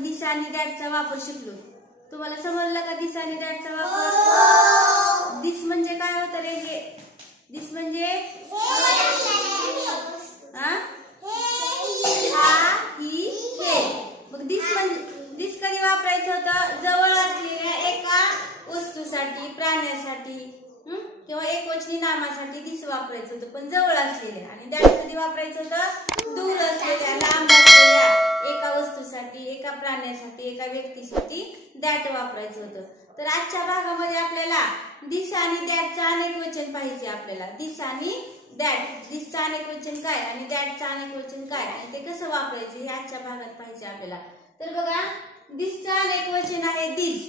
आपण दिस आणि दॅटचा वापर शिकलो. तुम्हाला समजलं का दिस आणि दॅटचा वापर? दिस म्हणजे काय होतं रे? हे दिस म्हणजे हा ही हे. मग दिस म्हणजे दिस कधी वापरायचं होतं? जवळ असलेल्या एका वस्तूसाठी, प्राण्यासाठी किंवा एकवचनी नामासाठी दिस वापरायचं होतं, पण जवळ असलेल्या. आणि दॅट कधी वापरायचं होतं? दूर असलेल्या, लांब असलेल्या एका वस्तूसाठी, एका प्राण्यासाठी, एका व्यक्तीसाठी दॅट वापरायचं होतं. तर आजच्या भागामध्ये आपल्याला दिस आणि दॅटचं अनेक वचन पाहिजे. आपल्याला दिस आणि दॅट, दिसचं अनेक वचन काय आणि दॅटचं अनेक वचन काय आणि ते कसं वापरायचं हे आजच्या भागात पाहिजे आपल्याला. तर बघा, दिसचं अनेक वचन आहे दिस.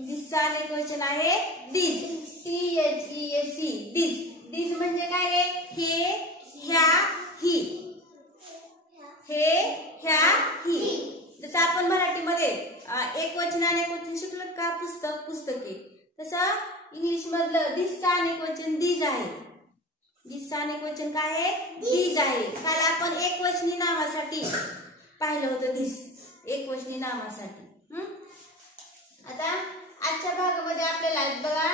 दिसचं अनेक वचन आहे दिस. THESE दिस. दिस म्हणजे काय रे? हे, ह्या, ही. हे, ह्या, ही. जसं आपण मराठीमध्ये एक वचन अनेक वचन शिकलो का? पुस्तक, पुस्तके. तसं इंग्लिश मधलं दिसचं अनेक वचन दीज आहे. दिसचं अनेक वचन काय आहे? दीज आहे. काल आपण एकवचनी नामासाठी पाहिलं होतं दिस, एकवचनी नामासाठी. आता आजच्या भागामध्ये आपल्याला बघा,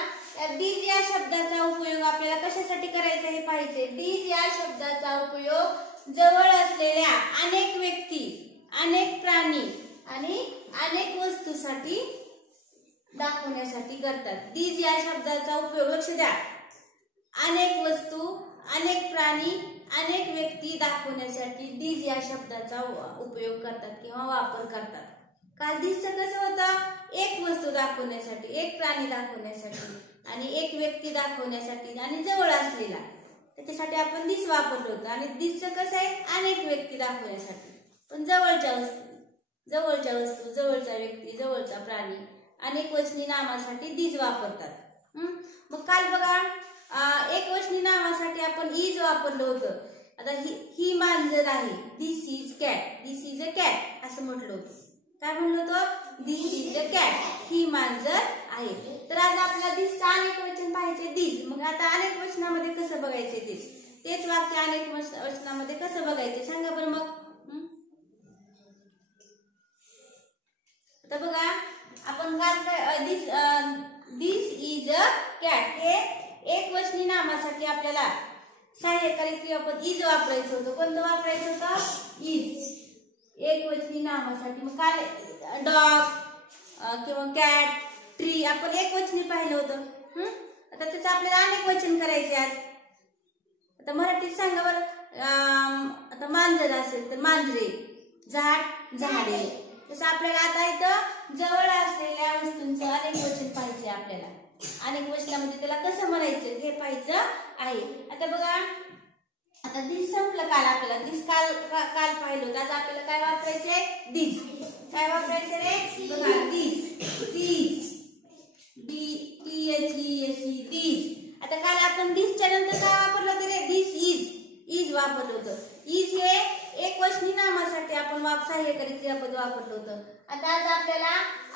दीज या शब्दाचा उपयोग आपल्याला कशासाठी करायचा हे पाहिजे. दीज या शब्दाचा उपयोग जवळ असलेल्या अनेक व्यक्ती, अनेक प्राणी आणि अनेक वस्तूसाठी दाखवण्यासाठी करतात. दीज या शब्दाचा उपयोग, लक्ष द्या, अनेक वस्तू, अनेक प्राणी, अनेक व्यक्ती दाखवण्यासाठी दीज या शब्दाचा उपयोग करतात किंवा वापर करतात. काल दिसचं कसं होतं? एक वस्तू दाखवण्यासाठी, एक प्राणी दाखवण्यासाठी आणि एक व्यक्ती दाखवण्यासाठी आणि जवळ असलेला, त्याच्यासाठी आपण दिस वापरलं होतं. आणि दिसचं कसं आहे? अनेक व्यक्ती दाखवण्यासाठी, पण जवळच्या वस्तू, जवळच्या वस्तू, जवळचा व्यक्ती, जवळचा प्राणी, अनेक वचनी नामासाठी दिस वापरतात. मग काल बघा, एकवचनी नामासाठी आपण इज वापरलं होतं. आता ही मांजर आहे, this is cat, this is a cat असं म्हटलं होतं. काय म्हणलं होतं? दिस इज अ कॅट, ही मांजर आहे. तर आज आपल्याला दिसचं अनेक वचन पाहिजे दिस. मग आता अनेक वचनामध्ये कसं बघायचे दिस? तेच वाक्य अनेक वचनामध्ये कसं बघायचे सांगा बरं मग. आता बघा, आपण काय दिस इज अ कॅट हे एकवचनी नामासाठी आपल्याला सहाय्यकारी क्रियापद इज वापरायचं होतं. कोणतं वापरायचं होतं? इज, एकवचनी नामासाठी. मग काय डॉग किंवा कॅट, ट्री आपण एकवचनी पाहिलं होतं. आता त्याचं आपल्याला अनेक वचन करायचे आज. आता मराठीत सांगा बरं. आता मांजर असेल तर मांजरे, झाड, झाडे. तसं आपल्याला आता इथं जवळ असलेल्या वस्तूंचं अनेक वचन पाहिजे आपल्याला. अनेक वचनामध्ये त्याला कसं म्हणायचं हे पाहिजे आहे. आता बघा, आता दिस संपलं काल आपल्याला. दिस काल पाहिलं होतं. आज आपल्याला काय वापरायचंय? दिस. काय वापरायचं रे? बघा, दिस, दिस, THESE दिस. आता काल आपण दिसच्या नंतर काय वापरलं होतं रे? दिस इज, इज वापरलं होतं. इज हे एकवचनी नामासाठी आपण सहाय्यकारी क्रियापद वापरलं होतं. आता आज आपल्याला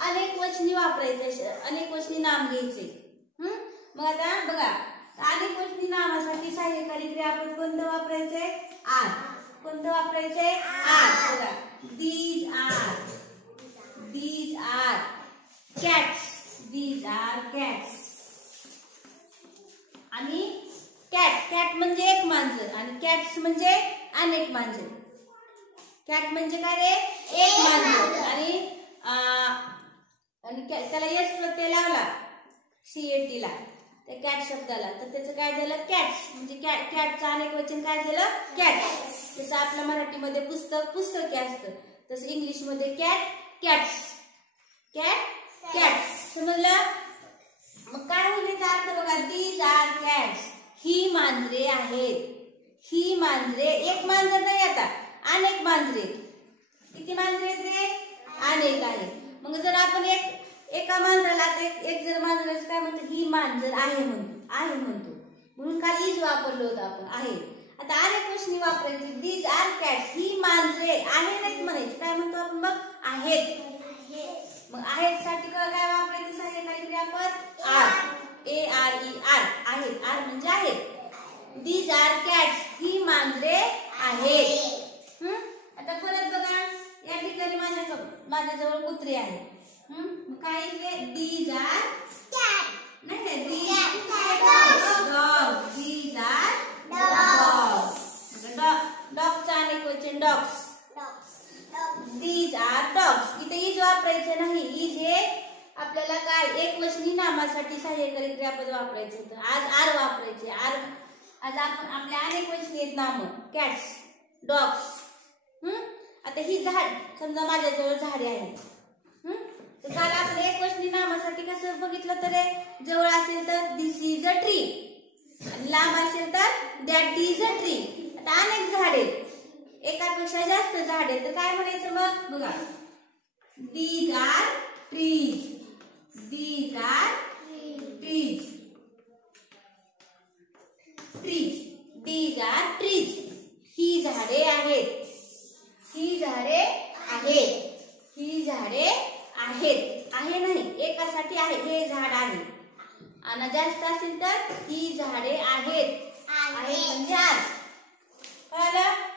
अनेक वचनी वापरायचे, अनेक वचनी नाम घ्यायचे. मग आता बघा, अनेक वचनी नामासाठी सहाय्यकारी क्रियापद कोणतं वापरायचंय? आर. कोणतं वापरायचंय? आर. बघा, these are cats, these are cats. आणि कॅट, कॅट म्हणजे एक मांजर आणि कॅट्स म्हणजे अनेक मांजर. कॅट म्हणजे काय रे? एक मांजर. आणि त्याला यस प्रत्यय लावला CAT ला त्या कॅट शब्दाला, तर त्याचं काय झालं? कॅट्स. म्हणजे कॅटचं अनेक वचन काय झालं? कॅट्स. जसं आपल्या मराठीमध्ये पुस्तक, पुस्तके असतं, तसं इंग्लिश मध्ये कॅट, कॅट्स. Cat, cats. समजलं? मग काय होईल याचा अर्थ बघा, दीज आर कॅट्स, ही मांजरे आहेत. ही मांजरे, एक मांजर नाही, आता अनेक मांजरे. किती मांजरे आहेत रे? अनेक आहे. मग जर आपण एका मांजराला एक जर मांजराचं काय म्हणतो? ही मांजर आहे म्हणतो, आहे म्हणतो. म्हणून काल इज वापरलं होतं आपण, आहे. आता अनेक वचनी वापरायची. दीज आर कॅट्स, ही मांजरे आहे नाहीत म्हणायची. काय म्हणतो आपण मग? आहेत. मग आहेत साठी काय वापरायचं सहाय्यकारी क्रियापद? आर. ARE, आहेत. आर म्हणजे आहेत. दीज आर कॅट्स, ही मांजरे आहेत. आता परत बघा, या ठिकाणी माझ्याजवळ कुत्रे आहेत. काय दीज आर नाही डॉग. दीज आर डॉगचा अनेक वचन डॉग्स. These are dogs. इथे इज वापरायचं नाही. इज हे आपल्याला काय एकवचनी नामासाठी सहाय्यकारी क्रियापद वापरायचं होतं. आज आर वापरायचे. आज आपण आपल्या अनेक वचनी आहेत नाम. Cats, dogs. आता ही झाड समजा माझ्याजवळ झाडे आहेत. तर काल आपण एकवचनी नामासाठी कसं बघितलं तर जवळ असेल तर दिस इज अ ट्री आणि लांब असेल तर दॅट इज अ ट्री. आता अनेक झाडे एकापेक्षा जास्त झाडे तर काय म्हणायचं मग बघा. These are trees. These are trees. Trees. These are trees. ही झाडे आहेत. ही झाडे आहेत. ही झाडे आहेत. आहे नाही एकासाठी आहे. हे झाड आहे आणि जास्त असेल तर ही झाडे आहेत. आहेत म्हणजे आज कळलं.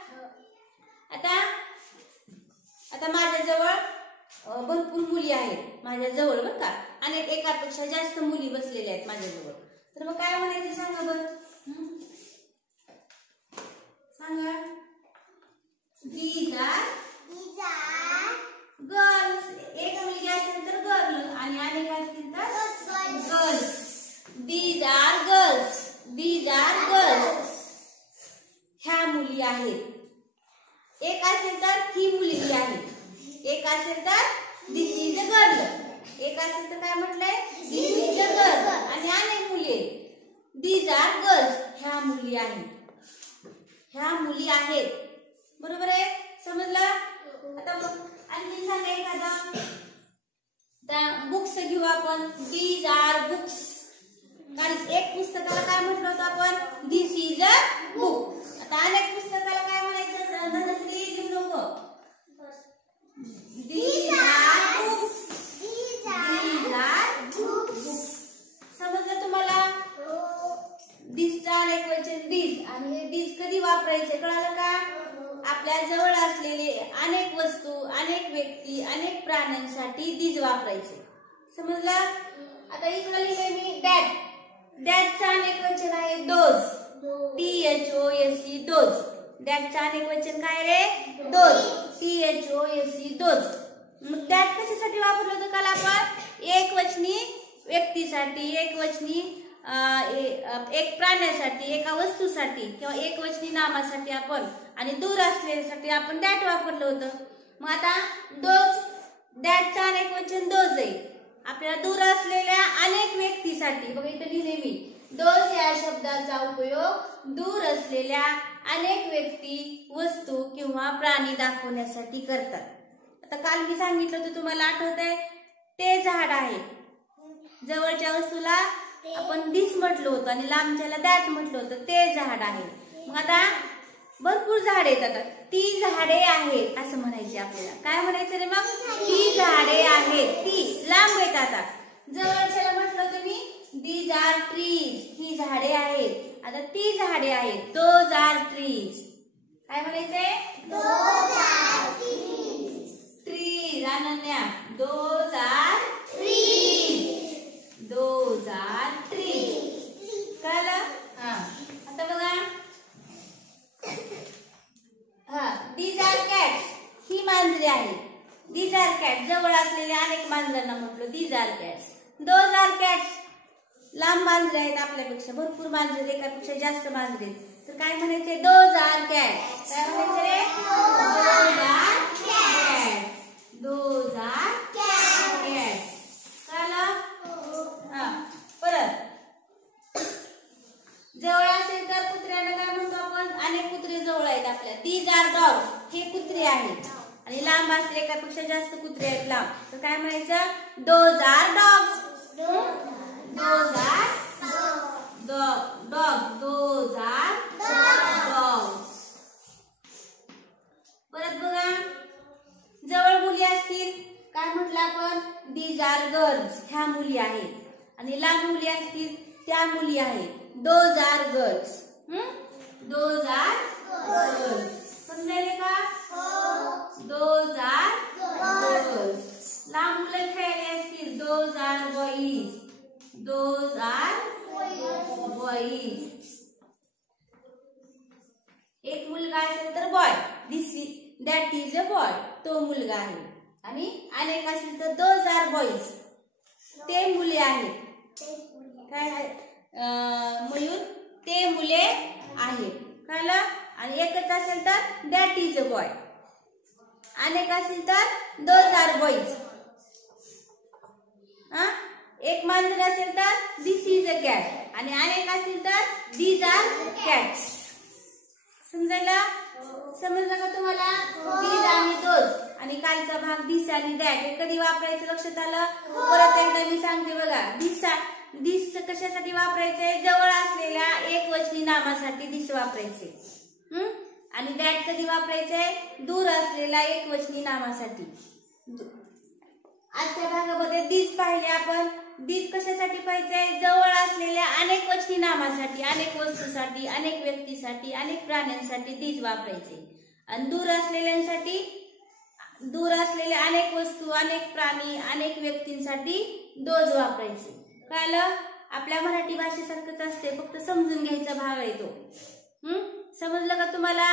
आता माझ्याजवळ भरपूर मुली आहेत. माझ्याजवळ बरं का अनेक एकापेक्षा जास्त मुली बसलेल्या आहेत माझ्याजवळ. तर मग काय म्हणायचं सांगा बरं. सांगा. These are girls. एक मुलगी असेल तर गर्ल आणि अनेक असतील तर girls. These are girls. These are girls. ह्या मुली आहेत. एक असेल तर ही मुलगी आहे. एक असेल तर दिस इज अ गर्ल. एक असेल तर काय म्हटलंय दिस इज अ गर्ल आणि अनेक मुली आहेत. These are girls. ह्या मुली आहेत. ह्या मुली आहेत. बरोबर आहे. समजलं. आता आणखी सांगा एखादा. बुक्स घेऊ आपण. These are books. कारण एक पुस्तकाला काय म्हटलं होतं आपण दिस इज अ बुक. आता अनेक पुस्तकाला काय म्हणायचं धनश्री लिहू नको. These are books. These are books. समजलं तुम्हाला. दिसचा अनेक वचन दिस आणि हे दिस कधी वापरायचे कळालं का. आपल्या जवळ असलेले अनेक वस्तू अनेक व्यक्ती अनेक प्राण्यांसाठी दिस वापरायचे. समजलं. आता इकडे लिहिले मी डॅट. डॅटचा अनेक वचन आहे दोज. THOSE those. डॅटचा अनेक वचन काय रे दोज. THOSE those. मग डॅट कशासाठी वापरलं होतं काल आपण एकवचनी व्यक्तीसाठी एकवचनी एक प्राण्यासाठी एका वस्तूसाठी किंवा एकवचनी नामासाठी आपण आणि दूर असलेल्यासाठी आपण डॅट वापरलं होतं. मग आता दोज डॅटचा अनेक वचन दोज आहे. आपल्याला दूर असलेल्या अनेक व्यक्तीसाठी बघा इथे लिहिले मी दोज या शब्दाचा उपयोग दूर असलेल्या अनेक व्यक्ती वस्तू किंवा प्राणी दाखवण्यासाठी करतात. आता काल मी सांगितलं होतं तुम्हाला आठवतंय ते झाड आहे. जवळच्या वस्तूला आपण दिस म्हटलं होतं आणि लांबच्याला दॅट म्हटलं होतं. ते झाड आहे. मग आता भरपूर झाडे आहेत. आता ती झाडे आहेत असं म्हणायचे आपल्याला. काय म्हणायचं रे मग ती झाडे आहेत. ती लांब आहेत. आता जवळच्याला म्हटलं होतं मी दीज आर ट्रीज. ही झाडे आहेत. आता ती झाडे आहेत. Those are trees. काय म्हणायचंय trees. Ananya those are trees. Those are trees. कळलं. आता बघा दीज आर कॅट्स. ही मांजरे आहेत. These are cats. जवळ असलेल्या अनेक मांजरांना म्हटलं these are cats. Those are cats. लांब मांजरे आहेत आपल्यापेक्षा भरपूर मांजरे एकापेक्षा जास्त मांजरे तर काय म्हणायचे दोज आर कॅट्स. काय म्हणायचे रे those are cats. Those are cats. कळलं. परत जवळ असेल तर कुत्र्यांना काय म्हणतो आपण अनेक कुत्रे जवळ आहेत आपल्या. These are dogs. हे कुत्रे आहेत आणि लांब असले एकापेक्षा जास्त कुत्रे आहेत लांब तर काय म्हणायचं those are dogs. Those are dog. Those are dogs. परत बघा जवळ मुली असतील काय म्हटलं आपण दीज आर गर्ल्स. ह्या मुली आहेत आणि लांब मुली असतील त्या मुली आहेत. Those are girls. Those are girls. समजायले का दोज आर गर्ल्स. बॉईज. एक मुलगा असेल तर boy, that is a boy, तो मुलगा आहे. आणि अनेक असेल तर दोज आर बॉईज, ते मुले आहेत. काय मयूर, ते मुले आहेत. कळलं? आणि एकच असेल तर दॅट इज अ बॉय, अनेक असेल तर दोज आर बॉईज. एक मांजर असेल तर दिस इज अ कॅट, आणि अनेक असेल तर दीज आर कॅट्स. समजलं का तुम्हाला? दीज आणि दोज आणि कालचा भाग दिस आणि दॅट हे कधी वापरायचं लक्षात आलं? परत एकदा मी सांगते बघा. दिस कशासाठी वापरायचंय? जवळ असलेल्या एकवचनी नामासाठी दिस वापरायचे. आणि दॅट कधी वापरायचंय? दूर असलेल्या एकवचनी नामासाठी. आजच्या भागामध्ये दिस पाहिले आपण. दिस कशासाठी पाहिजे? जवळ असलेल्या अनेक वचनी नामासाठी, अनेक वस्तूसाठी, अनेक व्यक्तीसाठी, अनेक प्राण्यांसाठी दिस वापरायचे. आणि दूर असलेल्यांसाठी, दूर असलेल्या अनेक वस्तू, अनेक प्राणी, अनेक व्यक्तींसाठी दोज वापरायचे. कळलं? आपल्या मराठी भाषेसारखंच असते, फक्त समजून घ्यायचा भाग आहे तो. समजलं का तुम्हाला?